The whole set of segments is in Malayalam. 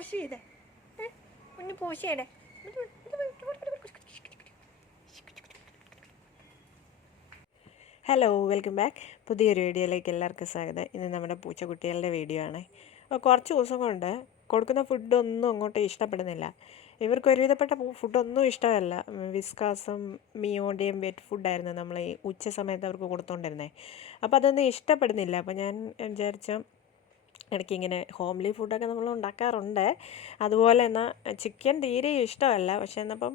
പോഷ് ചെയ്തേ? ഒന്ന് ചെയ്യണേ ഹലോ വെൽക്കം ബാക്ക്. പുതിയൊരു വീഡിയോയിലേക്ക് എല്ലാവർക്കും സ്വാഗതം. ഇന്ന് നമ്മുടെ പൂച്ചക്കുട്ടികളുടെ വീഡിയോ ആണ്. കുറച്ച് ദിവസം കൊണ്ട് കൊടുക്കുന്ന ഫുഡൊന്നും അങ്ങോട്ട് ഇഷ്ടപ്പെടുന്നില്ല. ഇവർക്ക് ഒരുവിധപ്പെട്ട ഫുഡൊന്നും ഇഷ്ടമല്ല. വിസ്കാസും മിയോന്റെയും വെറ്റ് ഫുഡായിരുന്നു നമ്മൾ ഈ ഉച്ച സമയത്ത് അവർക്ക് കൊടുത്തുകൊണ്ടിരുന്നത് അപ്പോൾ അതൊന്നും ഇഷ്ടപ്പെടുന്നില്ല. അപ്പോൾ ഞാൻ വിചാരിച്ച ഇടയ്ക്ക് ഇങ്ങനെ ഹോംലി ഫുഡൊക്കെ നമ്മൾ ഉണ്ടാക്കാറുണ്ട്. അതുപോലെ എന്നാൽ ചിക്കൻ തീരെ ഇഷ്ടമല്ല. പക്ഷേ എന്നപ്പം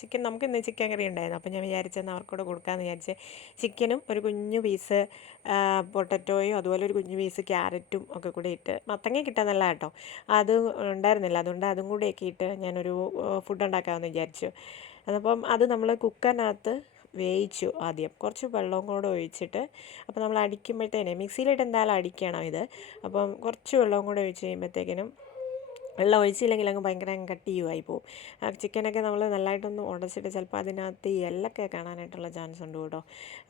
ചിക്കൻ നമുക്ക് ഇന്ന് ചിക്കൻ കറി ഉണ്ടായിരുന്നു. അപ്പോൾ ഞാൻ വിചാരിച്ചെന്ന് അവർക്കൂടെ കൊടുക്കാമെന്ന് വിചാരിച്ച് ചിക്കനും ഒരു കുഞ്ഞു പീസ് പൊട്ടറ്റോയും അതുപോലെ ഒരു കുഞ്ഞു പീസ് ക്യാരറ്റും ഒക്കെ കൂടി ഇട്ട് മത്തങ്ങ കിട്ടാന്നല്ല കേട്ടോ. അത് ഉണ്ടായിരുന്നില്ല. അതുകൊണ്ട് അതും കൂടെയൊക്കെ ഇട്ട് ഞാനൊരു ഫുഡ് ഉണ്ടാക്കാമെന്ന് വിചാരിച്ചു. അതപ്പം അത് നമ്മൾ കുക്കറിനകത്ത് വേവിച്ചു ആദ്യം. കുറച്ച് വെള്ളവും കൂടെ ഒഴിച്ചിട്ട് അപ്പോൾ നമ്മൾ അടിക്കുമ്പോഴത്തേനെ മിക്സിയിലിട്ട് എന്തായാലും അടിക്കണം ഇത്. അപ്പം കുറച്ച് വെള്ളവും കൂടെ ഒഴിച്ച് കഴിയുമ്പോഴത്തേക്കിനും വെള്ളം ഒഴിച്ചില്ലെങ്കിൽ അങ്ങ് ഭയങ്കര കട്ടിയുമായി പോകും ചിക്കനൊക്കെ നമ്മൾ നല്ലതായിട്ടൊന്ന് ഉടച്ചിട്ട് ചിലപ്പോൾ അതിനകത്ത് എല്ലൊക്കെ കാണാനായിട്ടുള്ള ചാൻസ് ഉണ്ട് കേട്ടോ.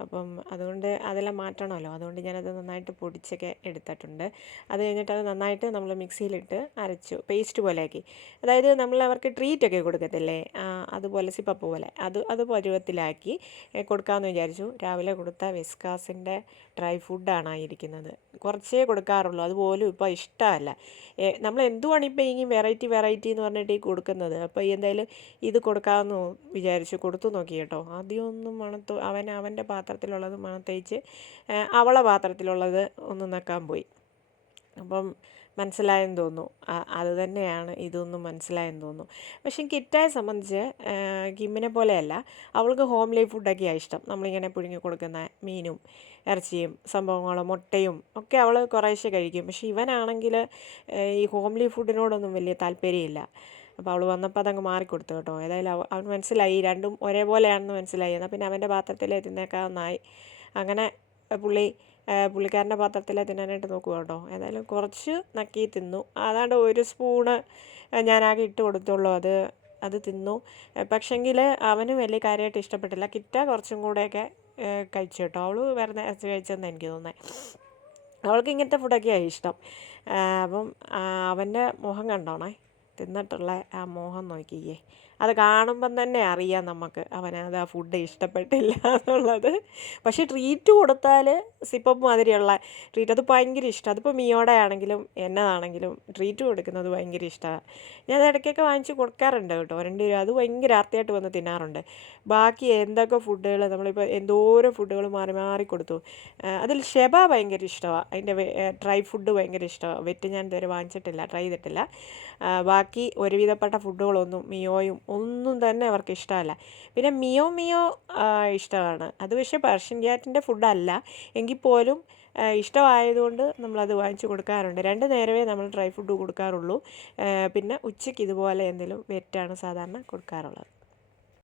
അപ്പം അതുകൊണ്ട് അതെല്ലാം മാറ്റണമല്ലോ. അതുകൊണ്ട് ഞാനത് നന്നായിട്ട് പൊടിച്ചൊക്കെ എടുത്തിട്ടുണ്ട്. അത് കഴിഞ്ഞിട്ട് അത് നന്നായിട്ട് നമ്മൾ മിക്സിയിലിട്ട് അരച്ചു പേസ്റ്റ് പോലെയാക്കി. അതായത് നമ്മൾ അവർക്ക് ട്രീറ്റൊക്കെ കൊടുക്കത്തില്ലേ? അതുപോലെ സിപ്പപ്പ് പോലെ. അത് അത് പരുവത്തിലാക്കി കൊടുക്കാമെന്ന് വിചാരിച്ചു. രാവിലെ കൊടുത്ത വിസ്കാസിന്റെ ഡ്രൈ ഫുഡാണ് ആയിരിക്കുന്നത് കുറച്ചേ കൊടുക്കാറുള്ളൂ. അതുപോലും ഇപ്പോൾ ഇഷ്ടമല്ല. നമ്മൾ എന്തുവാണ് ഇപ്പോൾ ഈ വെറൈറ്റി വെറൈറ്റി എന്ന് പറഞ്ഞിട്ട് ഈ കൊടുക്കുന്നത്. അപ്പോൾ എന്തായാലും ഇത് കൊടുക്കാമെന്ന് വിചാരിച്ചു. കൊടുത്തു നോക്കി കേട്ടോ. ആദ്യമൊന്നും മണത്തു അവൻ അവന്റെ പാത്രത്തിലുള്ളത് മണത്തേച്ച് അവളെ പാത്രത്തിലുള്ളത് ഒന്ന് നക്കാൻ പോയി. അപ്പം മനസ്സിലായെന്ന് തോന്നുന്നു. അത് തന്നെയാണ് ഇതൊന്നും മനസ്സിലായെന്ന് തോന്നുന്നു. പക്ഷേ കിറ്റായെ സംബന്ധിച്ച് കിമ്മിനെ പോലെയല്ല അവൾക്ക് ഹോം ലൈഫ് ഫുഡൊക്കെയാണ് ഇഷ്ടം. നമ്മളിങ്ങനെ പുഴുങ്ങി കൊടുക്കുന്ന മീനും ഇറച്ചിയും സംഭവങ്ങളും മുട്ടയും ഒക്കെ അവൾ കുറേശ്ശെ കഴിക്കും. പക്ഷേ ഇവനാണെങ്കിൽ ഈ ഹോംലി ഫുഡിനോടൊന്നും വലിയ താല്പര്യമില്ല. അപ്പോൾ അവൾ വന്നപ്പോൾ അതങ്ങ് മാറിക്കൊടുത്തു കേട്ടോ. ഏതായാലും അവൻ മനസ്സിലായി. രണ്ടും ഒരേപോലെയാണെന്ന് മനസ്സിലായി. എന്നാൽ പിന്നെ അവന്റെ പാത്രത്തിൽ തിന്നേക്കാവുന്നായി അങ്ങനെ പുള്ളി പുള്ളിക്കാരന്റെ പാത്രത്തിൽ തിന്നാനായിട്ട് നോക്കുക കേട്ടോ. ഏതായാലും കുറച്ച് നക്കി തിന്നു. അതാണ്ട് ഒരു സ്പൂണ് ഞാനാകെ ഇട്ട് കൊടുത്തുള്ളൂ. അത് അത് തിന്നു. പക്ഷെങ്കിൽ അവന് വലിയ കാര്യമായിട്ട് ഇഷ്ടപ്പെട്ടില്ല. കിറ്റ കുറച്ചും കൂടെയൊക്കെ കഴിച്ചു കേട്ടോ. അവൾ വേറെ നേരത്തെ കഴിച്ചതെന്ന് എനിക്ക് തോന്നുന്നത് അവൾക്ക് ഇങ്ങനത്തെ ഫുഡൊക്കെയാണ് ഇഷ്ടം. അപ്പം അവന്റെ മുഖം കണ്ടോണേ. തിന്നിട്ടുള്ള ആ മോഹം നോക്കിയേ അത് കാണുമ്പം തന്നെ അറിയാം നമുക്ക് അവനത് ആ ഫുഡ് ഇഷ്ടപ്പെട്ടില്ല എന്നുള്ളത്. പക്ഷേ ട്രീറ്റ് കൊടുത്താൽ സിപ്പപ്പ് മാതിരിയുള്ള ട്രീറ്റ് അത് ഭയങ്കര ഇഷ്ടം. അതിപ്പോൾ മിയോടെ ആണെങ്കിലും എന്നതാണെങ്കിലും ട്രീറ്റ് കൊടുക്കുന്നത് ഭയങ്കര ഇഷ്ടമാണ്. ഞാൻ അത് ഇടയ്ക്കൊക്കെ വാങ്ങിച്ച് കൊടുക്കാറുണ്ട് കേട്ടോ. രണ്ട് രൂപ അത് ഭയങ്കര ആർത്തിയായിട്ട് വന്ന് തിന്നാറുണ്ട്. ബാക്കി എന്തൊക്കെ ഫുഡുകൾ നമ്മളിപ്പോൾ എന്തോരം ഫുഡുകൾ മാറി മാറി കൊടുത്തു. അതിൽ ഷെബ ഭയങ്കര ഇഷ്ടമാണ് അതിന്റെ ഡ്രൈ ഫുഡ് ഭയങ്കര ഇഷ്ടമാണ് വെറ്റ് ഞാൻ ഇതുവരെ വാങ്ങിച്ചിട്ടില്ല ട്രൈ ചെയ്തിട്ടില്ല. ബാക്കി ഒരുവിധപ്പെട്ട ഫുഡുകളൊന്നും മിയോയും ഒന്നും തന്നെ അവർക്ക് ഇഷ്ടമല്ല. പിന്നെ മിയോ മിയോ ഇഷ്ടമാണ്. അത് പക്ഷേ പേർഷ്യൻ ക്യാറ്റിന്റെ ഫുഡല്ല. എങ്കിൽ പോലും ഇഷ്ടമായതുകൊണ്ട് നമ്മളത് വാങ്ങിച്ചു കൊടുക്കാറുണ്ട്. രണ്ട് നേരമേ നമ്മൾ ഡ്രൈ ഫുഡ് കൊടുക്കാറുള്ളൂ. പിന്നെ ഉച്ചയ്ക്ക് ഇതുപോലെ എന്തെങ്കിലും വെറ്റാണ് സാധാരണ കൊടുക്കാറുള്ളത്.